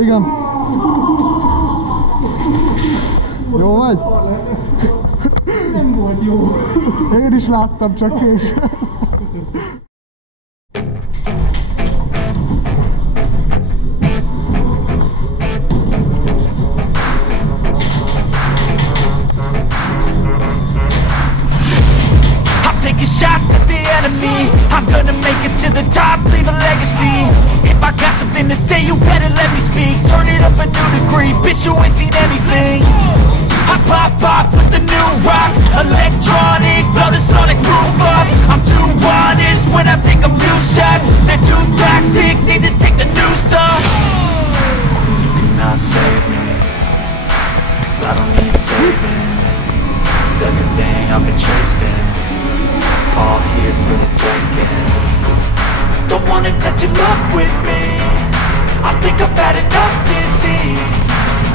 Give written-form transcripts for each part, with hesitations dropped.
Igen. Jó vagy? Nem volt jó. Én is láttam, csak később. I'm gonna make it to the top, leave a legacy. If I got something to say, you better let me speak. Turn it up a new degree, bitch, you ain't seen anything. I pop off with the new rock, electronic, blow the sonic roof up. I'm too honest when I take a few shots. They're too toxic, need to take the noose off. You cannot save me, 'cause I don't need saving. It's everything I've been chasing, all here for the taking. Don't wanna test your luck with me, I think I've had enough disease.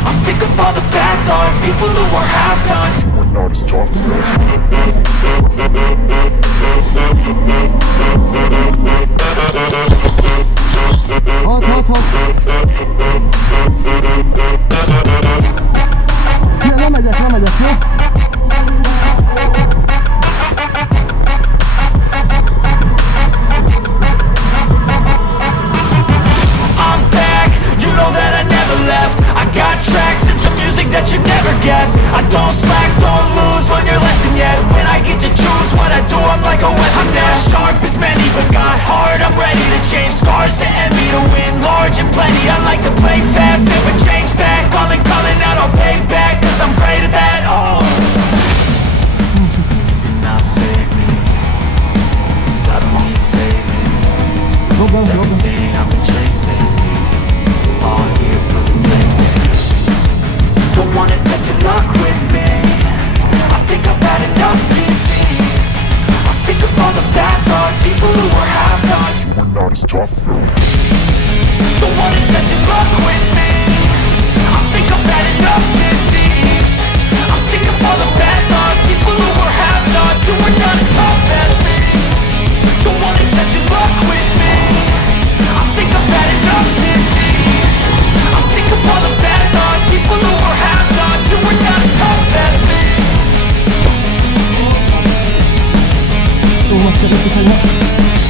I'm sick of all the bad thoughts, people who are half-nots. We're not as tough as Hop, hop, hop. Lemegyek, jó? I got tracks and some music that you never guess. I don't slack, don't lose, learn your lesson yet. When I get to choose what I do, I'm like a weapon. I'm not sharp as many, but got hard. I'm ready to change scars to envy, to win large and plenty. I like to play fast, never change back. Calling out, I'll pay back, 'cause I'm great at that. Oh, you cannot save me, 'cause I don't need saving. It's everything I've been chasing, all here for the taking. Don't wanna test your luck with me, I think I've had enough disease. I'm sick of all the bad thoughts, people who are half-nots. We're not as tough though. Don't wanna test your luck with me, I think I've had enough disease. I'm sick of all the bad thoughts, people who are half-nots, who are not as tough as me. Don't wanna test your luck with me, I think I've had enough disease. I'm sick of all the bad thoughts, people who are half-nots, who are not as tough as me. most kérdezik, hogy